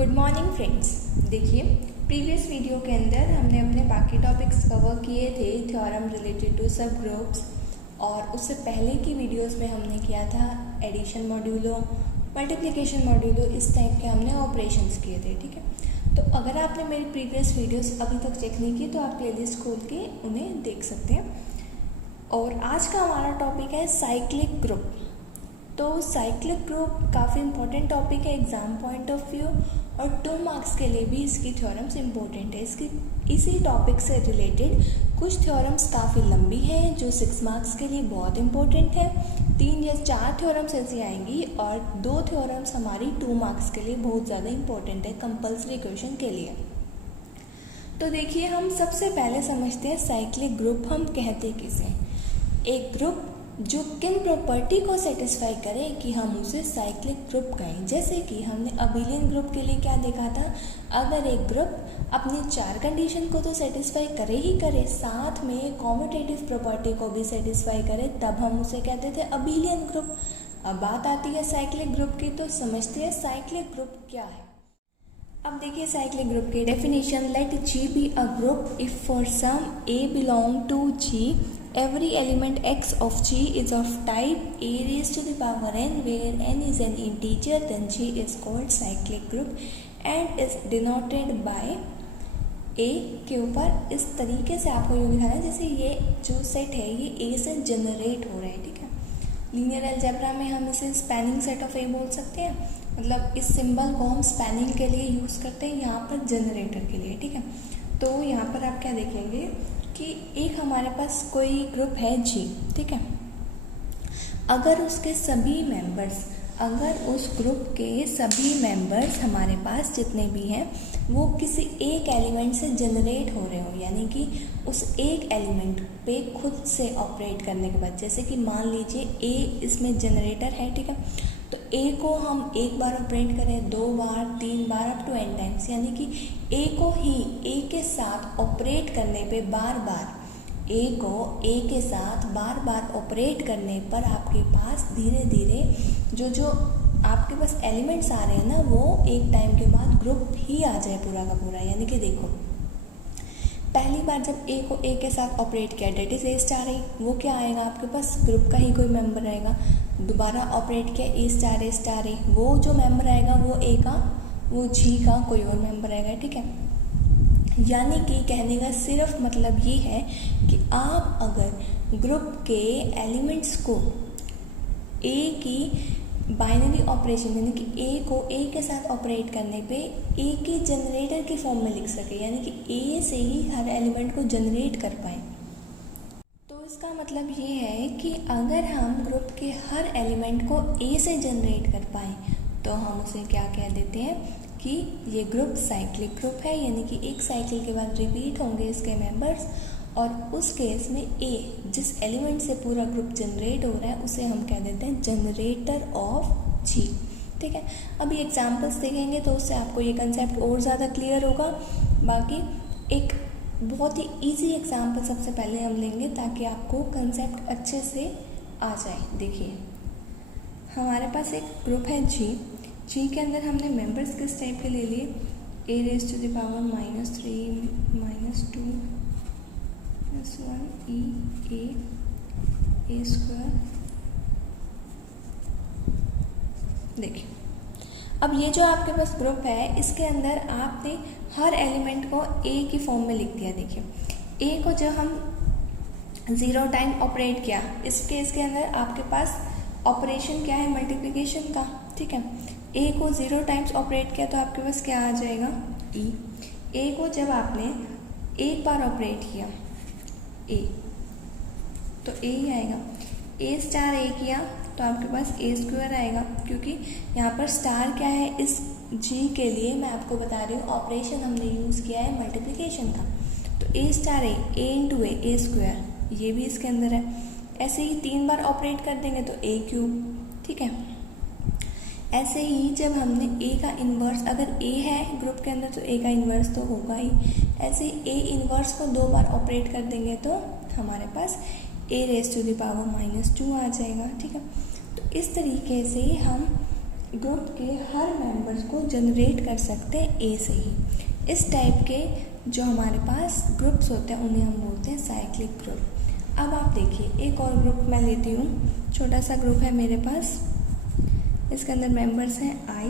Good morning friends. देखिए, previous video के अंदर हमने अपने बाकी टॉपिक्स कवर किए थे, थ्योरम रिलेटेड टू सब ग्रुप्स, और उससे पहले की वीडियोस में हमने किया था एडिशन मॉड्यूलो, मल्टीप्लिकेशन मॉड्यूलो, इस टाइप के हमने ऑपरेशंस किए थे। ठीक है, तो अगर आपने मेरी प्रीवियस वीडियोस अभी तक चेक नहीं की तो आप प्लेलिस्ट खोल के उन्हें देख सकते हैं। और आज का हमारा टॉपिक है साइक्लिक ग्रुप। तो साइक्लिक ग्रुप काफ़ी इंपॉर्टेंट टॉपिक है एग्ज़ाम पॉइंट ऑफ व्यू, और 2 मार्क्स के लिए भी इसकी थ्योरम्स इम्पोर्टेंट है। इसी टॉपिक से रिलेटेड कुछ थ्योरम्स काफ़ी लंबी हैं जो 6 मार्क्स के लिए बहुत इंपॉर्टेंट है। 3 या 4 थ्योरम्स ऐसी आएंगी और 2 थ्योरम्स हमारी 2 मार्क्स के लिए बहुत ज़्यादा इंपॉर्टेंट है कंपल्सरी क्वेश्चन के लिए। तो देखिए, हम सबसे पहले समझते हैं साइक्लिक ग्रुप हम कहते किसे। एक ग्रुप जो किन प्रॉपर्टी को सेटिस्फाई करे कि हम उसे साइक्लिक ग्रुप कहें। जैसे कि हमने अबिलियन ग्रुप के लिए क्या देखा था, अगर एक ग्रुप अपनी 4 कंडीशन को तो सेटिस्फाई करे ही करे, साथ में कॉम्यूटेटिव प्रॉपर्टी को भी सेटिस्फाई करे, तब हम उसे कहते थे अबिलियन ग्रुप। अब बात आती है साइक्लिक ग्रुप की, तो समझते हैं साइक्लिक ग्रुप क्या है। अब देखिए साइक्लिक ग्रुप की definition, let G be a group if for some A belong to G every element x of G is of type A raised to the power n where n is an integer, then G is called cyclic group and is denoted by A के ऊपर इस तरीके से आपको यूँ दिखाना है जैसे ये जो सेट है ये A से जनरेट हो रहा है। ठीक है, लीनियर अलजेब्रा में हम इसे स्पैनिंग सेट ऑफ A बोल सकते हैं, मतलब इस सिंबल को हम स्पैनिंग के लिए यूज़ करते हैं, यहाँ पर जनरेटर के लिए। ठीक है, तो यहाँ पर आप क्या देखेंगे कि एक हमारे पास कोई ग्रुप है G। ठीक है, अगर उसके सभी मेंबर्स, अगर उस ग्रुप के सभी मेंबर्स हमारे पास जितने भी हैं वो किसी एक एलिमेंट से जनरेट हो रहे हो, यानी कि उस एक एलिमेंट पे खुद से ऑपरेट करने के बाद, जैसे कि मान लीजिए A इसमें जनरेटर है। ठीक है, तो A को हम एक बार ऑपरेट करें, 2 बार, 3 बार, अप टू n टाइम्स, यानी कि A को ही A के साथ ऑपरेट करने पे बार बार A को A के साथ बार बार ऑपरेट करने पर आपके पास धीरे धीरे जो आपके पास एलिमेंट्स आ रहे हैं ना, वो एक टाइम के बाद ग्रुप ही आ जाए पूरा का पूरा। यानी कि देखो, पहली बार जब A को A के साथ ऑपरेट किया, that is A star A, वो क्या आएगा आपके पास, ग्रुप का ही कोई मेंबर रहेगा। दोबारा ऑपरेट किया A स्टार A, वो जो मेंबर आएगा वो A का, वो G का कोई और मेंबर आएगा। ठीक है, यानी कि कहने का सिर्फ मतलब ये है कि आप अगर ग्रुप के एलिमेंट्स को A की बाइनरी ऑपरेशन, यानी कि A को A के साथ ऑपरेट करने पे A के जनरेटर की फॉर्म में लिख सके, यानी कि A से ही हर एलिमेंट को जनरेट कर पाए। तो इसका मतलब ये है कि अगर हम ग्रुप के हर एलिमेंट को A से जनरेट कर पाएँ तो हम उसे क्या कह देते हैं कि ये ग्रुप साइक्लिक ग्रुप है, यानी कि एक साइकिल के बाद रिपीट होंगे इसके मेंबर्स, और उस केस में A जिस एलिमेंट से पूरा ग्रुप जनरेट हो रहा है उसे हम कह देते हैं जनरेटर ऑफ G। ठीक है, अभी एग्जांपल्स देखेंगे तो उससे आपको ये कंसेप्ट और ज़्यादा क्लियर होगा। बाकी एक बहुत ही इजी एग्जांपल सबसे पहले हम लेंगे ताकि आपको कंसेप्ट अच्छे से आ जाए। देखिए, हमारे पास एक ग्रुप है G के अंदर हमने मेंबर्स किस टाइप के ले लिए, A raise to the power -3 -2 +1 A square. देखिए, अब ये जो आपके पास ग्रुप है इसके अंदर आपने हर एलिमेंट को A की फॉर्म में लिख दिया। देखिए, A को जब हम 0 टाइम ऑपरेट किया, इस केस के अंदर आपके पास ऑपरेशन क्या है, मल्टीप्लिकेशन का। ठीक है, A को 0 टाइम्स ऑपरेट किया तो आपके पास क्या आ जाएगा, E। A को जब आपने एक बार ऑपरेट किया A, तो A ही आएगा। A स्टार A किया तो आपके पास A स्क्वायर आएगा, क्योंकि यहाँ पर स्टार क्या है, इस G के लिए मैं आपको बता रही हूँ ऑपरेशन हमने यूज़ किया है मल्टीप्लिकेशन का। तो A star A into A square, ये भी इसके अंदर है। ऐसे ही 3 बार ऑपरेट कर देंगे तो A क्यूब। ठीक है, ऐसे ही जब हमने A का इन्वर्स, अगर A है ग्रुप के अंदर तो A का इन्वर्स तो होगा ही, ऐसे ही A इन्वर्स को 2 बार ऑपरेट कर देंगे तो हमारे पास A raise to the power -2 आ जाएगा। ठीक है, तो इस तरीके से हम ग्रुप के हर मेंबर्स को जनरेट कर सकते हैं ए से ही। इस टाइप के जो हमारे पास ग्रुप्स होते हैं उन्हें हम बोलते हैं साइक्लिक ग्रुप। अब आप देखिए एक और ग्रुप मैं लेती हूँ, छोटा सा ग्रुप है मेरे पास, इसके अंदर मेंबर्स हैं i,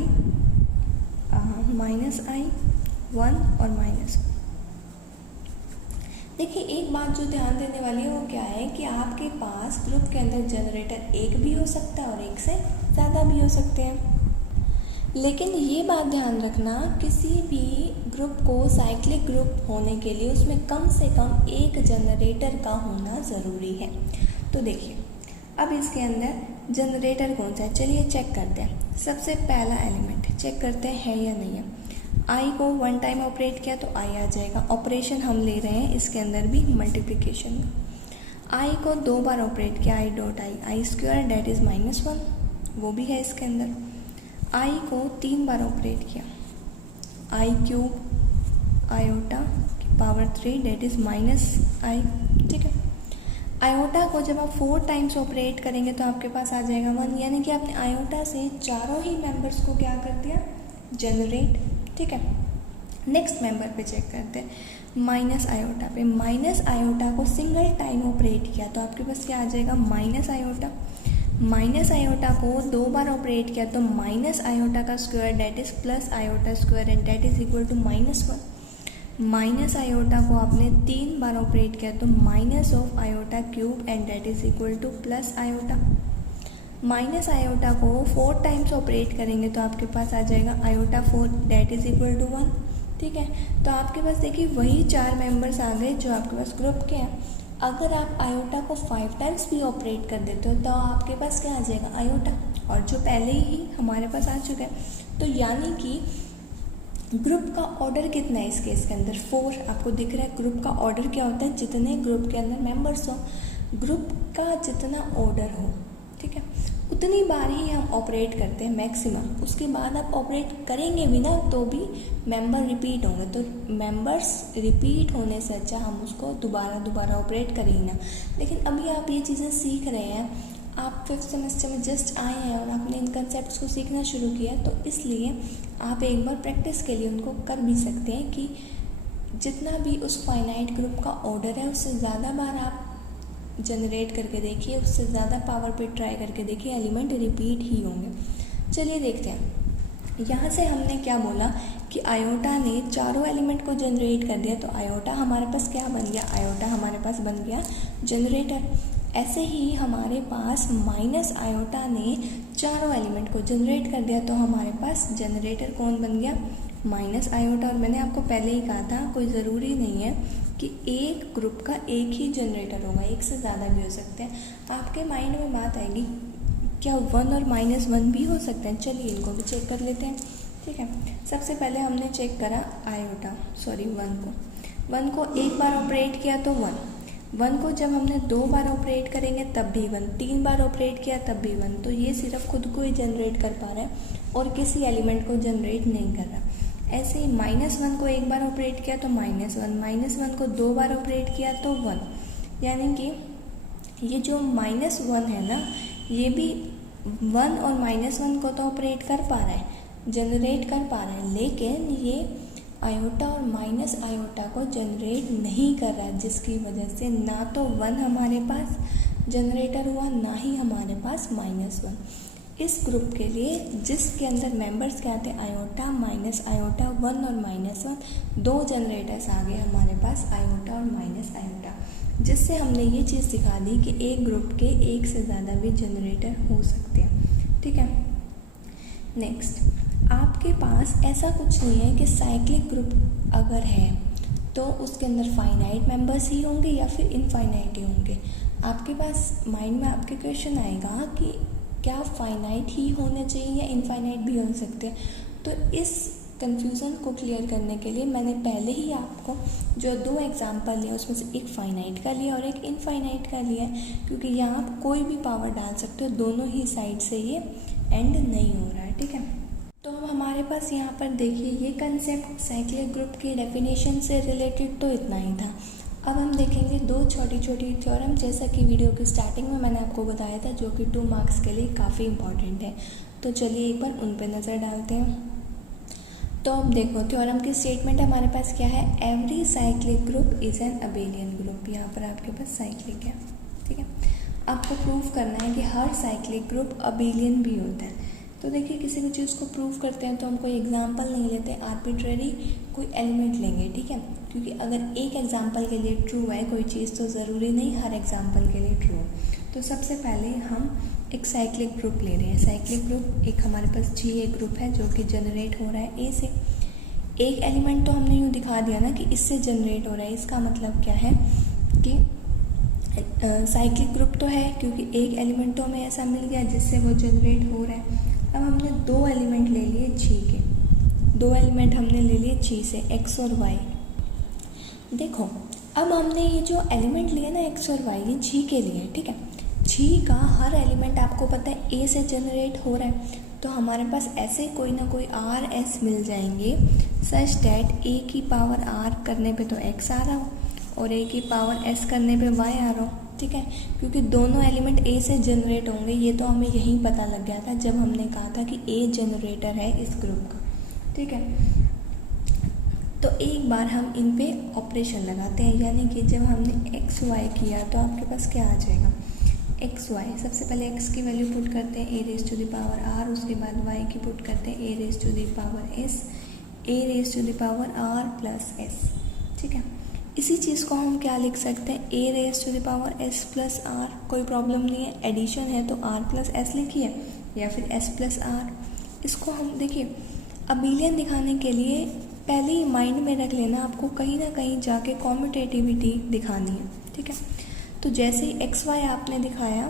-i, 1 और -1। देखिए एक बात जो ध्यान देने वाली है वो क्या है कि आपके पास ग्रुप के अंदर जनरेटर एक भी हो सकता है और एक से ज़्यादा भी हो सकते हैं, लेकिन ये बात ध्यान रखना किसी भी ग्रुप को साइक्लिक ग्रुप होने के लिए उसमें कम से कम एक जनरेटर का होना ज़रूरी है। तो देखिए अब इसके अंदर जनरेटर कौन सा है, चलिए चेक करते हैं। सबसे पहला एलिमेंट चेक करते हैं है या नहीं है। आई को 1 टाइम ऑपरेट किया तो आई आ जाएगा, ऑपरेशन हम ले रहे हैं इसके अंदर भी मल्टीप्लिकेशन में। आई को 2 बार ऑपरेट किया, I dot I square that is -1, वो भी है इसके अंदर। आई को 3 बार ऑपरेट किया, आई क्यूब आयोटा की पावर 3 डेट इज़ -i, ठीक है। आयोटा को जब आप 4 टाइम्स ऑपरेट करेंगे तो आपके पास आ जाएगा 1, यानी कि आपने आयोटा से चारों ही मेंबर्स को क्या कर दिया, जनरेट, ठीक है। नेक्स्ट मेंबर पे चेक करते हैं, माइनस आयोटा पे। माइनस आयोटा को सिंगल टाइम ऑपरेट किया तो आपके पास क्या आ जाएगा, माइनस आयोटा। माइनस आयोटा को 2 बार ऑपरेट किया तो माइनस आयोटा का square that is plus iota square and that is equal to -1। Minus iota को आपने 3 बार ऑपरेट किया तो minus of iota cube and that is equal to plus iota. Minus iota को 4 टाइम्स ऑपरेट करेंगे तो आपके पास आ जाएगा iota 4 that is equal to 1, ठीक है। तो आपके पास देखिए वही 4 मेंबर्स आ गए जो आपके पास ग्रुप के हैं। अगर आप आयोटा को 5 टाइम्स भी ऑपरेट कर देते हो तो आपके पास क्या आ जाएगा, आयोटा, और जो पहले ही हमारे पास आ चुका है। तो यानी कि ग्रुप का ऑर्डर कितना है इस केस के अंदर, 4 आपको दिख रहा है। ग्रुप का ऑर्डर क्या होता है, जितने ग्रुप के अंदर मेंबर्स हो, ग्रुप का जितना ऑर्डर हो, ठीक है, उतनी बार ही हम ऑपरेट करते हैं मैक्सिमम। उसके बाद आप ऑपरेट करेंगे भी ना तो भी मेंबर रिपीट होंगे, तो मेंबर्स रिपीट होने से अच्छा हम उसको दोबारा ऑपरेट करें ही ना। लेकिन अभी आप ये चीज़ें सीख रहे हैं, आप 5th सेमेस्टर में जस्ट आए हैं और आपने इन कंसेप्ट्स को सीखना शुरू किया, तो इसलिए आप एक बार प्रैक्टिस के लिए उनको कर भी सकते हैं कि जितना भी उस फाइनाइट ग्रुप का ऑर्डर है उससे ज़्यादा बार आप जनरेट करके देखिए, उससे ज़्यादा पावर पे ट्राई करके देखिए, एलिमेंट रिपीट ही होंगे। चलिए देखते हैं, यहाँ से हमने क्या बोला कि आयोटा ने चारों एलिमेंट को जनरेट कर दिया, तो आयोटा हमारे पास क्या बन गया, आयोटा हमारे पास बन गया जनरेटर। ऐसे ही हमारे पास माइनस आयोटा ने चारों एलिमेंट को जनरेट कर दिया, तो हमारे पास जनरेटर कौन बन गया, माइनस आयोटा। और मैंने आपको पहले ही कहा था कोई ज़रूरी नहीं है कि एक ग्रुप का एक ही जनरेटर होगा, एक से ज़्यादा भी हो सकते हैं। आपके माइंड में बात आएगी क्या 1 और -1 भी हो सकते हैं, चलिए इनको भी चेक कर लेते हैं, ठीक है। सबसे पहले हमने चेक करा आयोटा, 1 को 1 बार ऑपरेट किया तो 1 को जब हमने 2 बार ऑपरेट करेंगे तब भी 1, 3 बार ऑपरेट किया तब भी 1, तो ये सिर्फ खुद को ही जनरेट कर पा रहा है और किसी एलिमेंट को जनरेट नहीं कर रहा। ऐसे ही -1 को 1 बार ऑपरेट किया तो -1 को 2 बार ऑपरेट किया तो 1, यानी कि ये जो -1 है ना, ये भी 1 और -1 को तो ऑपरेट कर पा रहा है, जनरेट कर पा रहा है, लेकिन ये आयोटा और माइनस आयोटा को जनरेट नहीं कर रहा है, जिसकी वजह से ना तो 1 हमारे पास जनरेटर हुआ, ना ही हमारे पास -1। इस ग्रुप के लिए जिसके अंदर मेंबर्स क्या थे, आयोटा, माइनस आयोटा, 1 और -1, 2 जनरेटर्स आ गए हमारे पास, आयोटा और माइनस आयोटा, जिससे हमने ये चीज़ सिखा दी कि एक ग्रुप के एक से ज़्यादा भी जनरेटर हो सकते हैं, ठीक है। नेक्स्ट, आपके पास ऐसा कुछ नहीं है कि साइक्लिक ग्रुप अगर है तो उसके अंदर फाइनाइट मेंबर्स ही होंगे या फिर इनफाइनाइट ही होंगे। आपके पास माइंड में आपके क्वेश्चन आएगा कि क्या फाइनाइट ही होने चाहिए या इनफाइनाइट भी हो सकते हैं। तो इस कन्फ्यूज़न को क्लियर करने के लिए मैंने पहले ही आपको जो 2 एग्जांपल लिए उसमें से एक फाइनाइट का लिया और एक इनफाइनाइट का लिया है, क्योंकि यहाँ आप कोई भी पावर डाल सकते हो, दोनों ही साइड से ये एंड नहीं हो रहा है, ठीक है। तो अब हमारे पास यहाँ पर देखिए ये कंसेप्ट साइक्लिक ग्रुप की डेफिनेशन से रिलेटेड तो इतना ही था। अब हम देखेंगे 2 छोटी छोटी थ्योरम, जैसा कि वीडियो की स्टार्टिंग में मैंने आपको बताया था, जो कि 2 मार्क्स के लिए काफ़ी इंपॉर्टेंट है। तो चलिए एक बार उन पे नज़र डालते हैं। तो अब देखो थ्योरम की स्टेटमेंट हमारे पास क्या है, every cyclic group is an abelian group. यहाँ पर आपके पास साइक्लिक है, ठीक है। आपको प्रूव करना है कि हर साइक्लिक ग्रुप अबेलियन भी होता है। तो देखिए किसी भी चीज़ को प्रूव करते हैं तो हम कोई एग्जांपल नहीं लेते, आर्बिट्रेरी कोई एलिमेंट लेंगे, ठीक है। क्योंकि अगर एक एग्जांपल के लिए ट्रू है कोई चीज़ तो ज़रूरी नहीं हर एग्जांपल के लिए ट्रू हो। तो सबसे पहले हम एक साइक्लिक ग्रुप ले रहे हैं। साइक्लिक ग्रुप एक हमारे पास जी एक ग्रुप है जो कि जनरेट हो रहा है ए से। एक एलिमेंट तो हमने यूँ दिखा दिया ना कि इससे जनरेट हो रहा है, इसका मतलब क्या है कि साइक्लिक ग्रुप तो है क्योंकि एक एलिमेंट तो हमें ऐसा मिल गया जिससे वो जनरेट हो रहा है। अब हमने दो एलिमेंट ले लिए जी के, दो एलिमेंट हमने ले लिए जी से, एक्स और वाई। देखो अब हमने ये जो एलिमेंट लिए ना एक्स और वाई, ये जी के लिए, ठीक है। जी का हर एलिमेंट आपको पता है ए से जनरेट हो रहा है, तो हमारे पास ऐसे कोई ना कोई आर एस मिल जाएंगे सच डैट ए की पावर आर करने पे तो एक्स आ रहा हो और ए की पावर एस करने पे वाई आ रहा हो, ठीक है। क्योंकि दोनों एलिमेंट ए से जनरेट होंगे, ये तो हमें यहीं पता लग गया था जब हमने कहा था कि ए जनरेटर है इस ग्रुप का, ठीक है। तो एक बार हम इन पे ऑपरेशन लगाते हैं, यानी कि जब हमने एक्स वाई किया तो आपके पास क्या आ जाएगा, एक्स वाई। सबसे पहले एक्स की वैल्यू पुट करते हैं a raise to the power r, उसके बाद वाई की पुट करते हैं a raise to the power s, a raise to the power r plus s, ठीक है। इसी चीज़ को हम क्या लिख सकते हैं, a raise to the power s plus r, कोई प्रॉब्लम नहीं है, एडिशन है तो आर प्लस एस लिखिए या फिर एस प्लस आर। इसको हम देखिए अबेलियन दिखाने के लिए पहले ही माइंड में रख लेना, आपको कहीं ना कहीं जाके कॉम्यूटेटिविटी दिखानी है, ठीक है। तो जैसे ही एक्स वाई आपने दिखाया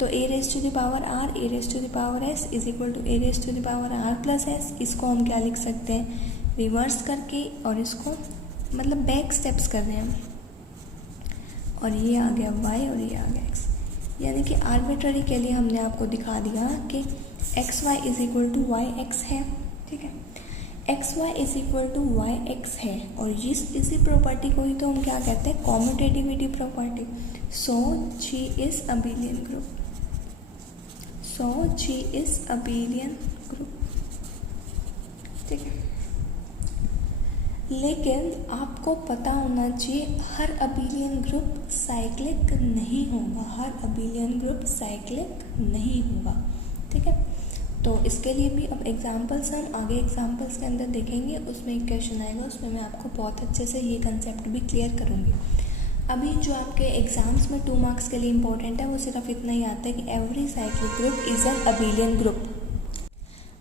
तो a raise to the power r, a raise to the power s is equal to a raise to the power r plus s. इसको हम क्या लिख सकते हैं, रिवर्स करके, और इसको मतलब बैक स्टेप्स कर रहे हैं, और ये आ गया y और ये आ गया x। यानी कि आर्बिट्ररी के लिए हमने आपको दिखा दिया कि x y is equal to y x है, ठीक है। X y is equal to y x है, और इसी प्रॉपर्टी को ही तो हम क्या कहते हैं, commutativity property. So G is abelian group, so G is abelian group, ठीक है। लेकिन आपको पता होना चाहिए हर अबेलियन ग्रुप साइक्लिक नहीं होगा, हर अबेलियन ग्रुप साइक्लिक नहीं होगा, ठीक है। तो इसके लिए भी अब एग्जांपल्स हम आगे एग्जांपल्स के अंदर देखेंगे, उसमें एक क्वेश्चन आएगा, उसमें मैं आपको बहुत अच्छे से ये कंसेप्ट भी क्लियर करूँगी। अभी जो आपके एग्जाम्स में 2 मार्क्स के लिए इंपॉर्टेंट है वो सिर्फ इतना ही आता है कि every cyclic group is an abelian group.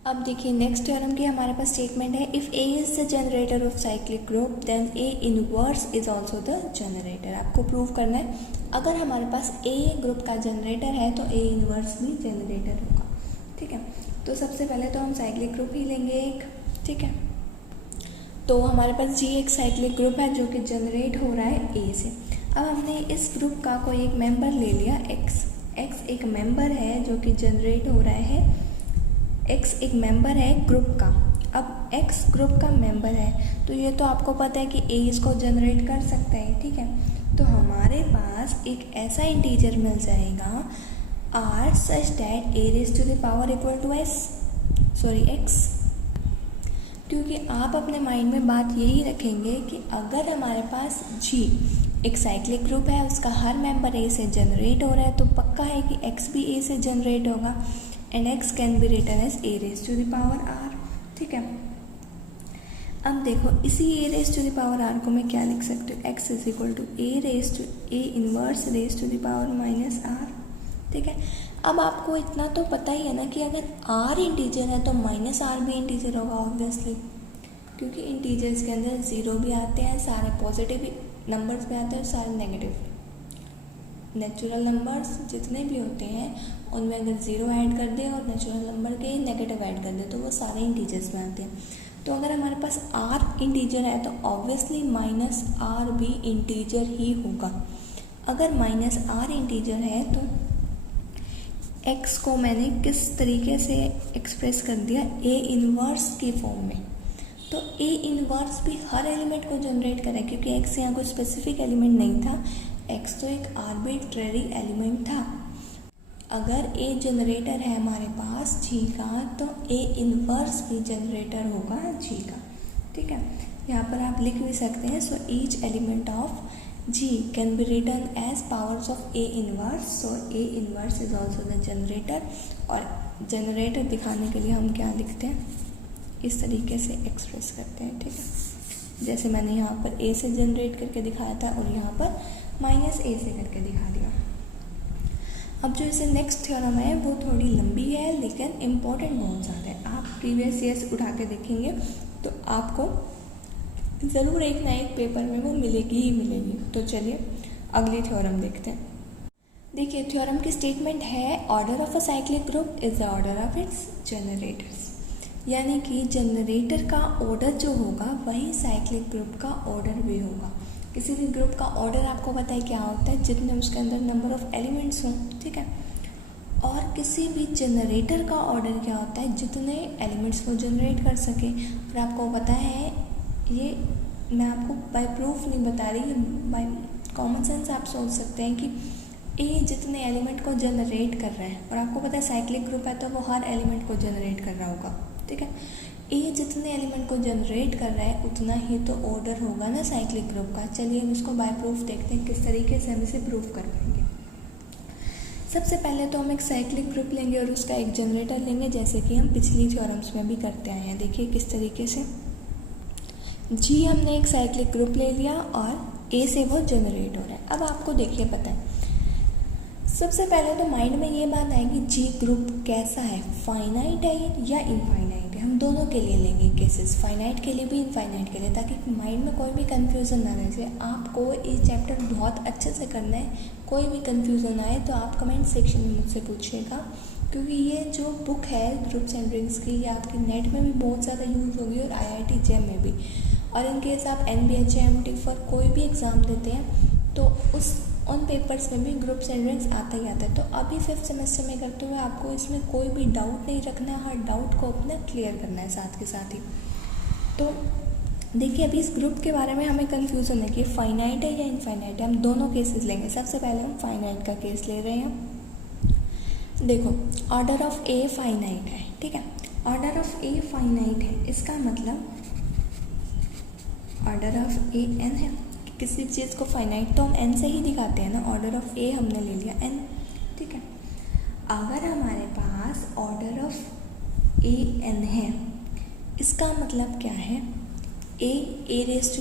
अब देखिए नेक्स्ट थ्योरम की हमारे पास स्टेटमेंट है, if a is the generator of cyclic group then a inverse is also the generator. आपको प्रूव करना है अगर हमारे पास ए ग्रुप का जनरेटर है तो ए इनवर्स भी जनरेटर होगा, ठीक है। तो सबसे पहले तो हम साइक्लिक ग्रुप ही लेंगे एक, ठीक है। तो हमारे पास जी एक साइक्लिक ग्रुप है जो कि जनरेट हो रहा है ए से। अब हमने इस ग्रुप का कोई एक मेंबर ले लिया एक्स, एक्स एक मेंबर है जो कि जनरेट हो रहा है, एक्स एक मेंबर है ग्रुप का। अब एक्स ग्रुप का मेंबर है तो ये तो आपको पता है कि ए इसको जनरेट कर सकता है, ठीक है। तो हमारे पास एक ऐसा इंटीजर मिल जाएगा r such that a raise to the power equal to x. क्योंकि आप अपने माइंड में बात यही रखेंगे कि अगर हमारे पास जी एक साइक्लिक ग्रुप है, उसका हर मेंबर ए से जनरेट हो रहा है, तो पक्का है कि एक्स भी ए से जनरेट होगा and x can be written as a raise to the power r, ठीक है। अब देखो इसी a raise to the power r को मैं क्या लिख सकती हूँ, x is equal to a inverse raise to the power minus r, ठीक है। अब आपको इतना तो पता ही है ना कि अगर आर इंटीजर है तो माइनस आर भी इंटीजर होगा ऑब्वियसली, क्योंकि इंटीजर्स के अंदर ज़ीरो भी आते हैं, सारे पॉजिटिव नंबर्स भी आते हैं, सारे नेगेटिव। नेचुरल नंबर्स जितने भी होते हैं उनमें अगर ज़ीरो ऐड कर दे और नेचुरल नंबर के नेगेटिव ऐड कर दे तो वो सारे इंटीजर्स में आते हैं। तो अगर हमारे पास आर इंटीजर है तो ऑब्वियसली माइनस आर भी इंटीजर ही होगा। अगर माइनस आर इंटीजर है तो एक्स को मैंने किस तरीके से एक्सप्रेस कर दिया, ए इनवर्स की फॉर्म में। तो ए इनवर्स भी हर एलिमेंट को जनरेट करे, क्योंकि एक्स यहाँ कोई स्पेसिफिक एलिमेंट नहीं था, एक्स तो एक आर्बिट्रेरी एलिमेंट था। अगर ए जनरेटर है हमारे पास जी का, तो ए इनवर्स भी जनरेटर होगा जी का, ठीक है। यहाँ पर आप लिख भी सकते हैं, so each element of G can be written as powers of a inverse, so a inverse is also the generator. और जनरेटर दिखाने के लिए हम क्या लिखते हैं, इस तरीके से एक्सप्रेस करते हैं, ठीक है। जैसे मैंने यहाँ पर ए से जनरेट करके दिखाया था और यहाँ पर माइनस ए से करके दिखा दिया। अब जो इसे नेक्स्ट थ्योरम है वो थोड़ी लंबी है लेकिन इम्पोर्टेंट बहुत ज़्यादा है। आप प्रीवियस ईयर्स उठा के देखेंगे तो आपको ज़रूर एक ना एक पेपर में वो मिलेगी ही मिलेगी। तो चलिए अगली थ्योरम देखते हैं। देखिए थ्योरम की स्टेटमेंट है, order of a cyclic group is the order of its generators, यानी कि जनरेटर का ऑर्डर जो होगा वही साइक्लिक ग्रुप का ऑर्डर भी होगा। किसी भी ग्रुप का ऑर्डर आपको पता है क्या होता है, जितने उसके अंदर नंबर ऑफ एलिमेंट्स हों, ठीक है। और किसी भी जनरेटर का ऑर्डर क्या होता है, जितने एलिमेंट्स वो जनरेट कर सके। और आपको पता है, ये मैं आपको बाय प्रूफ नहीं बता रही, बाय कॉमन सेंस आप सोच सकते हैं कि ए जितने एलिमेंट को जनरेट कर रहा है, और आपको पता है साइक्लिक ग्रुप है तो वो हर एलिमेंट को जनरेट कर रहा होगा, ठीक है। ए जितने एलिमेंट को जनरेट कर रहा है उतना ही तो ऑर्डर होगा ना साइक्लिक ग्रुप का। चलिए हम इसको बाय प्रूफ देखते हैं किस तरीके से हम इसे प्रूफ कर पाएंगे। सबसे पहले तो हम एक साइक्लिक ग्रुप लेंगे और उसका एक जनरेटर लेंगे, जैसे कि हम पिछली थ्योरम्स में भी करते आए हैं। देखिए किस तरीके से, जी हमने एक साइक्लिक ग्रुप ले लिया और ए से वो जनरेट हो रहा है। अब आपको देखिए पता है, सबसे पहले तो माइंड में ये बात आएगी जी ग्रुप कैसा है, फाइनाइट है या इनफाइनाइट है। हम दोनों के लिए लेंगे केसेस, फाइनाइट के लिए भी इनफाइनाइट के लिए, ताकि माइंड में कोई भी कंफ्यूजन ना रहे। आपको ये चैप्टर बहुत अच्छे से करना है, कोई भी कंफ्यूजन आए तो आप कमेंट सेक्शन में मुझसे पूछिएगा, क्योंकि ये जो बुक है ग्रुप्स एंड रिंग्स की, ये आपकी नेट में भी बहुत ज़्यादा यूज़ होगी और IIT JEM में भी। और इन केस आप NBHMT फॉर कोई भी एग्ज़ाम देते हैं तो उन पेपर्स में भी ग्रुप्स एंड रिंग्स आता ही आता है। तो अभी 5th सेमेस्टर में करते हुए आपको इसमें कोई भी डाउट नहीं रखना है, हर डाउट को अपना क्लियर करना है साथ के साथ ही। तो देखिए अभी इस ग्रुप के बारे में हमें कंफ्यूजन है कि फाइनाइट है या इनफाइनाइट है। हम दोनों केसेस लेंगे। सबसे पहले हम फाइनाइट का केस ले रहे हैं। देखो ऑर्डर ऑफ ए फाइनाइट है, ठीक है। ऑर्डर ऑफ ए फाइनाइट है, इसका मतलब ऑर्डर ऑफ ए n है। किसी चीज़ को फाइनाइट तो हम n से ही दिखाते हैं ना, ऑर्डर ऑफ ए हमने ले लिया n, ठीक है। अगर हमारे पास ऑर्डर ऑफ ए n है, इसका मतलब क्या है, a raise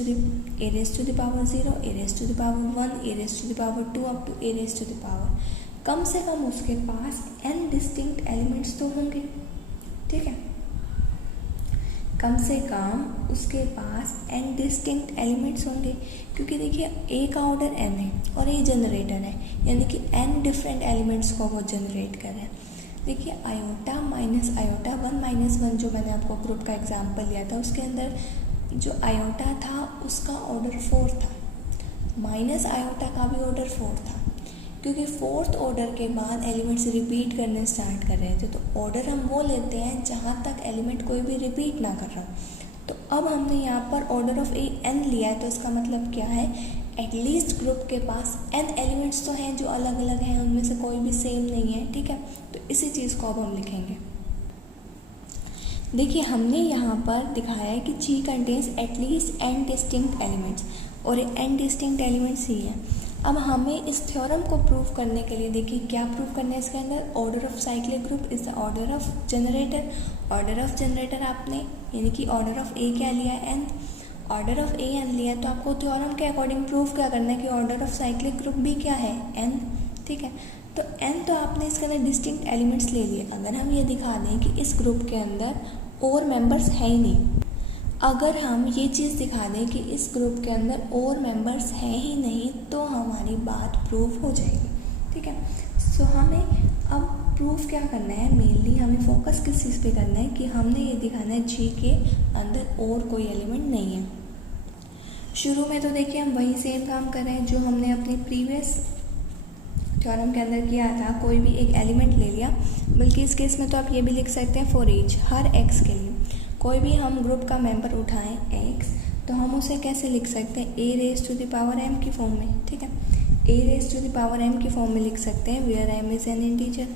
to the power 0, a raise to the power 1, a raise to the power 2 up to a raise to the power, कम से कम उसके पास n डिस्टिंक्ट एलिमेंट्स तो होंगे, ठीक है। कम से कम उसके पास n डिस्टिंक्ट एलिमेंट्स होंगे, क्योंकि देखिए a का ऑर्डर n है और a जनरेटर है, यानी कि n डिफरेंट एलिमेंट्स को वो जनरेट कर रहे हैं। देखिए आयोटा माइनस आयोटा 1 माइनस 1 जो मैंने आपको ग्रुप का एग्जांपल लिया था, उसके अंदर जो आयोटा था उसका ऑर्डर 4 था, माइनस आयोटा का भी ऑर्डर 4 था, क्योंकि 4th ऑर्डर के बाद एलिमेंट्स रिपीट करने स्टार्ट कर रहे थे। तो ऑर्डर हम वो लेते हैं जहाँ तक एलिमेंट कोई भी रिपीट ना कर रहा। तो अब हमने यहाँ पर ऑर्डर ऑफ ए n लिया है, तो इसका मतलब क्या है, एटलीस्ट ग्रुप के पास n एलिमेंट्स तो हैं जो अलग अलग हैं, उनमें से कोई भी सेम नहीं है, ठीक है। तो इसी चीज़ को अब हम लिखेंगे। देखिए हमने यहाँ पर दिखाया है कि G contains at least n distinct elements, और n डिस्टिंक्ट एलिमेंट्स ही हैं। अब हमें इस थ्योरम को प्रूव करने के लिए देखिए क्या प्रूव करना है इसके अंदर, order of cyclic group is the order of generator. Order of generator आपने यानी कि ऑर्डर ऑफ ए क्या लिया है, n, order of a n लिया, तो आपको थ्योरम के अकॉर्डिंग प्रूव क्या करना है कि ऑर्डर ऑफ साइक्लिक ग्रुप भी क्या है, n, ठीक है। तो n तो आपने इसके अंदर डिस्टिंक्ट एलिमेंट्स ले लिए। अगर हम ये दिखा दें कि इस ग्रुप के अंदर और मेंबर्स है ही नहीं, अगर हम ये चीज़ दिखा दें कि इस ग्रुप के अंदर और मेंबर्स हैं ही नहीं, तो हमारी बात प्रूफ हो जाएगी, ठीक है। सो हमें अब प्रूफ क्या करना है, मेनली हमें फोकस किस चीज़ पे करना है कि हमने ये दिखाना है जी के अंदर और कोई एलिमेंट नहीं है। शुरू में तो देखिए हम वही सेम काम कर रहे हैं जो हमने अपनी प्रीवियस थ्योरम के अंदर किया था, कोई भी एक एलिमेंट ले लिया। बल्कि इस केस में तो आप ये भी लिख सकते हैं फॉर ईच, हर x के लिए कोई भी हम ग्रुप का मेंबर उठाएं x, तो हम उसे कैसे लिख सकते हैं, a raise to the power m की फॉर्म में, ठीक है। A raise to the power m की फॉर्म में लिख सकते हैं where m is an integer.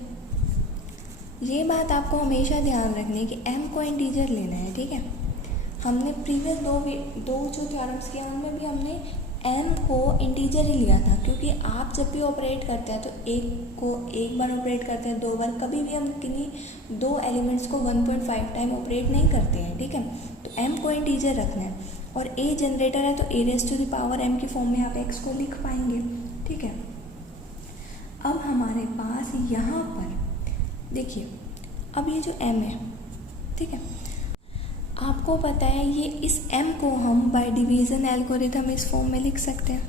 ये बात आपको हमेशा ध्यान रखनी है कि एम को इंटीजर लेना है, ठीक है। हमने प्रीवियस दो जो थ्योरम्स किया उनमें भी हमने एम को इंटीजर ही लिया था, क्योंकि आप जब भी ऑपरेट करते हैं तो एक बार ऑपरेट करते हैं, 2 बार, कभी भी हम किन्हीं 2 एलिमेंट्स को 1.5 टाइम ऑपरेट नहीं करते हैं, ठीक है। तो एम को इंटीजर रखना है और ए जनरेटर है तो a raise to the power m की फॉर्म में आप एक्स को लिख पाएंगे, ठीक है। अब हमारे पास यहाँ पर देखिए, अब ये जो एम है, ठीक है, आपको पता है ये इस m को हम बाय डिवीज़न एल्गोरिथम इस फॉर्म में लिख सकते हैं।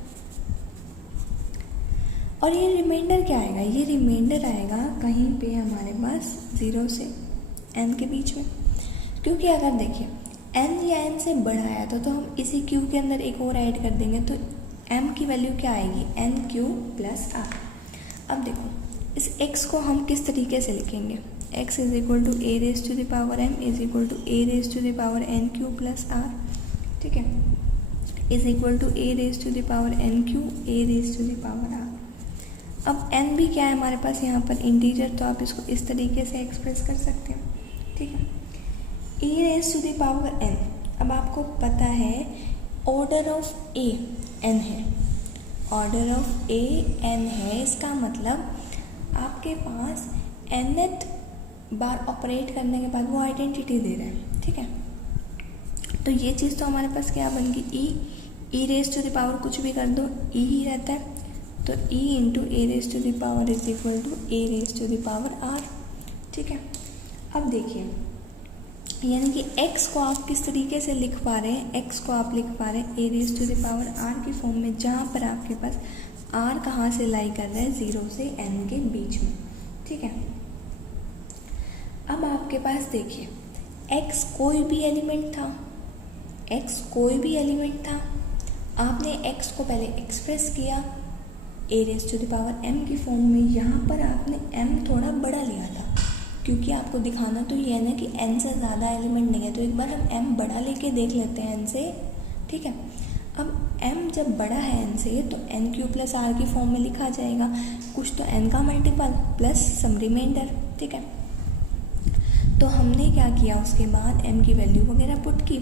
और ये रिमाइंडर क्या आएगा, ये रिमाइंडर आएगा कहीं पे हमारे पास 0 से n के बीच में, क्योंकि अगर देखिए n या n से बड़ा आया तो हम इसी q के अंदर एक और ऐड कर देंगे तो m की वैल्यू क्या आएगी, nq प्लस r। अब देखो इस x को हम किस तरीके से लिखेंगे, x is equal to a raise to the power m is equal to a raise to the power n q plus r, ठीक है, is equal to a raise to the power n q a raise to the power r। अब n भी क्या है हमारे पास यहाँ पर integer, तो आप इसको इस तरीके से एक्सप्रेस कर सकते हैं, ठीक है, a raise to the power n। अब आपको पता है ऑर्डर ऑफ a n है, ऑर्डर ऑफ a n है, इसका मतलब आपके पास nth बार ऑपरेट करने के बाद वो आइडेंटिटी दे रहे हैं, ठीक है। तो ये चीज़ तो हमारे पास क्या बन गई, e raise to the power कुछ भी कर दो ई ही रहता है, तो e into a raise to the power is equal to a raise to the power r, ठीक है। अब देखिए यानी कि x को आप किस तरीके से लिख पा रहे हैं, x को आप लिख पा रहे हैं a raise to the power r की फॉर्म में, जहाँ पर आपके पास r कहाँ से लाई कर रहा है, 0 से n के बीच में, ठीक है। अब आपके पास देखिए x कोई भी एलिमेंट था, x कोई भी एलिमेंट था, आपने x को पहले एक्सप्रेस किया a raise to the power m की फॉर्म में, यहाँ पर आपने m थोड़ा बड़ा लिया था, क्योंकि आपको दिखाना तो ये है ना कि n से ज़्यादा एलिमेंट नहीं है, तो एक बार हम m बड़ा लेके देख लेते हैं n से, ठीक है। अब m जब बड़ा है n से तो n क्यू प्लस r की फॉर्म में लिखा जाएगा, कुछ तो n का मल्टीपल प्लस सम रिमाइंडर, ठीक है। तो हमने क्या किया, उसके बाद m की वैल्यू वगैरह पुट की,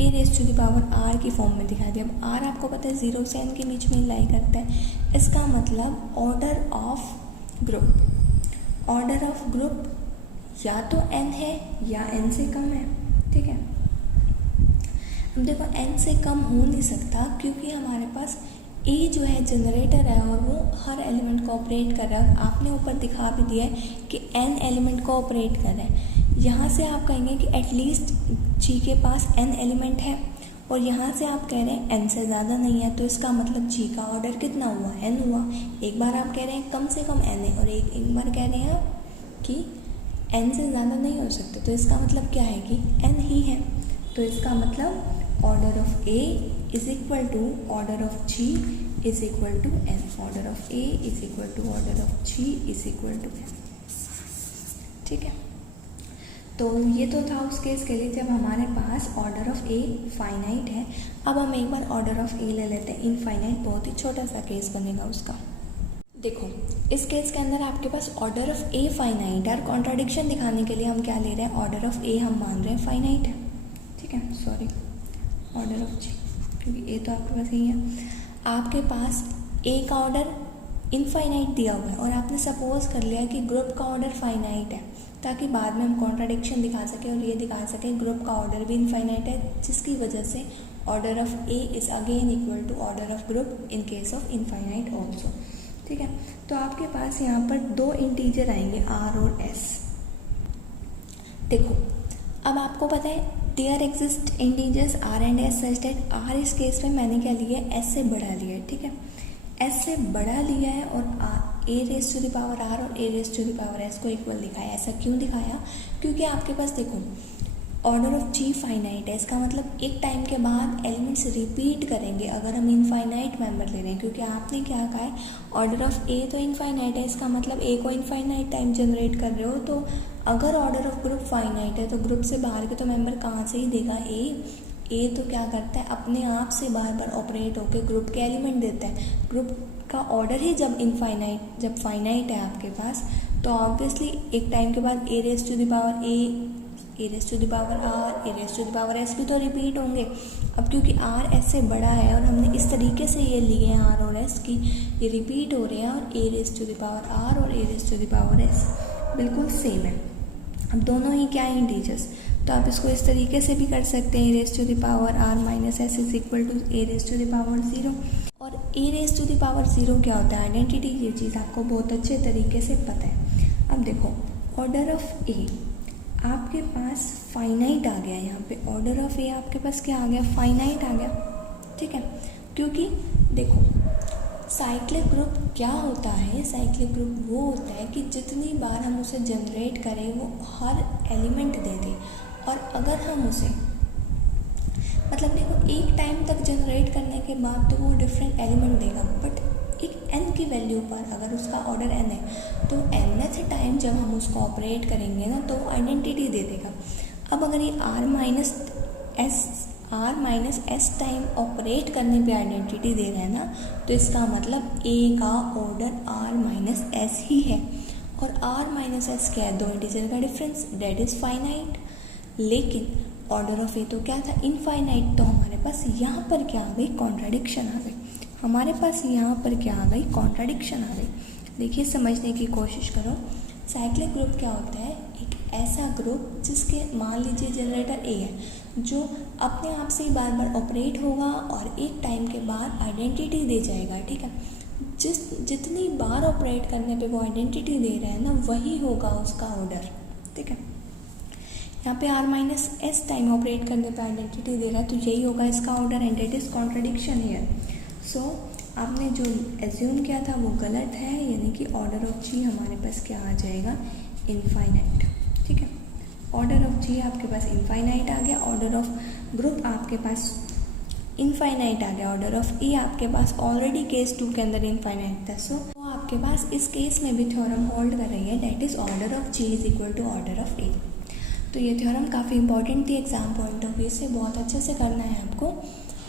a raise to the power r की फॉर्म में दिखा दिया। अब r आपको पता है 0 से n के बीच में लाई करता है, इसका मतलब order of group, order of group या तो n है या n से कम है, ठीक है। अब देखो n से कम हो नहीं सकता, क्योंकि हमारे पास a जो है जनरेटर है और वो हर एलिमेंट को ऑपरेट कर रहा है, आपने ऊपर दिखा भी दिया है कि n एलिमेंट को ऑपरेट कर रहा है। यहाँ से आप कहेंगे कि एटलीस्ट g के पास n एलिमेंट है, और यहाँ से आप कह रहे हैं n से ज़्यादा नहीं है, तो इसका मतलब g का ऑर्डर कितना हुआ, n हुआ। एक बार आप कह रहे हैं कम से कम n है और एक बार कह रहे हैं कि n से ज़्यादा नहीं हो सकते, तो इसका मतलब क्या है कि n ही है। तो इसका मतलब order of a is equal to order of g is equal to n, order of a is equal to order of g is equal to n, ठीक है। तो ये तो था उस केस के लिए जब हमारे पास ऑर्डर ऑफ ए फाइनाइट है। अब हम एक बार ऑर्डर ऑफ ए ले लेते हैं इनफाइनाइट, बहुत ही छोटा सा केस बनेगा उसका। देखो इस केस के अंदर आपके पास ऑर्डर ऑफ ए फाइनाइट है, और कॉन्ट्राडिक्शन दिखाने के लिए हम क्या ले रहे हैं, ऑर्डर ऑफ ए हम मान रहे हैं फाइनाइट है, ठीक है, सॉरी ऑर्डर ऑफ जी, क्योंकि ए तो आपके पास ही है। आपके पास ए का ऑर्डर इनफाइनाइट दिया हुआ है और आपने सपोज कर लिया कि ग्रुप का ऑर्डर फाइनाइट है, ताकि बाद में हम कॉन्ट्राडिक्शन दिखा सकें और ये दिखा सकें ग्रुप का ऑर्डर भी इनफाइनाइट है, जिसकी वजह से order of a is again equal to order of group in case of infinite also, ठीक है। तो आपके पास यहाँ पर 2 इंटीजर आएंगे r और s। देखो अब आपको पता है there exist integers r and s such that r इस केस में मैंने क्या लिया है, s से बड़ा लिया है, ठीक है, s से बड़ा लिया है और a raise to the power r और a raise to the power s को इक्वल दिखाया। ऐसा क्यों दिखाया, क्योंकि आपके पास देखो ऑर्डर ऑफ g फाइनाइट है, इसका मतलब एक टाइम के बाद एलिमेंट्स रिपीट करेंगे अगर हम इनफाइनाइट मेंबर ले रहे हैं, क्योंकि आपने क्या कहा है ऑर्डर ऑफ a तो इनफाइनाइट है, इसका मतलब a को इनफाइनाइट टाइम जनरेट कर रहे हो, तो अगर ऑर्डर ऑफ ग्रुप फाइनाइट है तो ग्रुप से बाहर के तो मेंबर कहाँ से ही देगा, a तो क्या करता है अपने आप से बार बार ऑपरेट होकर ग्रुप के एलिमेंट देता है, ग्रुप का ऑर्डर ही जब फाइनाइट है आपके पास, तो ऑब्वियसली एक टाइम के बाद a raise to the power a, a raise to the power r, a raise to the power s भी तो रिपीट होंगे। अब क्योंकि आर एस से बड़ा है और हमने इस तरीके से ये लिए हैं आर और एस की, ये रिपीट हो रहे हैं और a raise to the power r और a raise to the power s बिल्कुल सेम है। अब दोनों ही क्या है, इंटीजर्स, तो आप इसको इस तरीके से भी कर सकते हैं, a raise to the power r minus s is equal to a raise to the power 0। और a raise to the power 0 क्या होता है, आइडेंटिटी, ये चीज़ आपको बहुत अच्छे तरीके से पता है। अब देखो ऑर्डर ऑफ ए आपके पास फाइनाइट आ गया, यहाँ पे ऑर्डर ऑफ ए आपके पास क्या आ गया, फाइनाइट आ गया, ठीक है। क्योंकि देखो साइक्लिक ग्रुप क्या होता है, साइक्लिक ग्रुप वो होता है कि जितनी बार हम उसे जनरेट करें वो हर एलिमेंट दे दे, और अगर हम उसे मतलब देखो एक टाइम तक जनरेट करने के बाद तो वो डिफरेंट एलिमेंट देगा, बट एक n की वैल्यू पर अगर उसका ऑर्डर n है तो nth टाइम जब हम उसको ऑपरेट करेंगे ना तो आइडेंटिटी दे देगा। अब अगर ये r minus S time operate करने पे आइडेंटिटी दे रहे हैं ना, तो इसका मतलब a का ऑर्डर r माइनस एस ही है, और r माइनस एस क्या है, दो इंटीजर का डिफरेंस, डेट इज़ फाइनाइट। लेकिन ऑर्डर ऑफ ए तो क्या था, इनफाइनाइट, तो हमारे पास यहाँ पर क्या आ गई, कॉन्ट्राडिक्शन आ गई, हमारे पास यहाँ पर क्या आ गई, कॉन्ट्राडिक्शन आ गई। देखिए समझने की कोशिश करो, साइक्लिक ग्रुप क्या होता है, एक ऐसा ग्रुप जिसके मान लीजिए जनरेटर ए है, जो अपने आप से ही बार बार ऑपरेट होगा और एक टाइम के बाद आइडेंटिटी दे जाएगा, ठीक है। जितनी बार ऑपरेट करने पे वो आइडेंटिटी दे रहा है ना, वही होगा उसका ऑर्डर, ठीक है। यहाँ पे r minus S time operate करने पे आइडेंटिटी दे रहा है, तो यही होगा इसका order, and it is contradiction here. So आपने जो एज्यूम किया था वो गलत है, यानी कि ऑर्डर ऑफ जी हमारे पास क्या आ जाएगा, इनफाइनाइट, ठीक है। ऑर्डर ऑफ जी आपके पास इनफाइनाइट आ गया, ऑर्डर ऑफ ग्रुप आपके पास इनफाइनाइट आ गया, ऑर्डर ऑफ ए आपके पास ऑलरेडी केस 2 के अंदर इनफाइनाइट था, सो आपके पास इस केस में भी थ्योरम होल्ड कर रही है, that is order of g is equal to order of a. तो ये थ्योरम काफ़ी इंपॉर्टेंट थी एग्जाम पॉइंट ऑफ व्यू से, बहुत अच्छे से करना है आपको।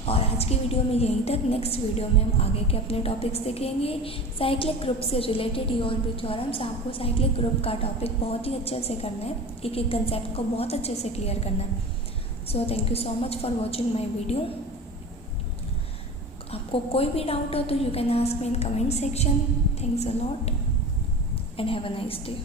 और आज की वीडियो में यहीं तक, नेक्स्ट वीडियो में हम आगे के अपने टॉपिक्स देखेंगे। साइक्लिक ग्रुप से रिलेटेड और भी थ्योरम्स, आपको साइक्लिक ग्रुप का टॉपिक बहुत ही अच्छे से करना है, एक एक कंसेप्ट को बहुत अच्छे से क्लियर करना है। So thank you so much for watching my video. आपको कोई भी डाउट हो तो you can ask me in comment section. Thanks a lot and have a nice day.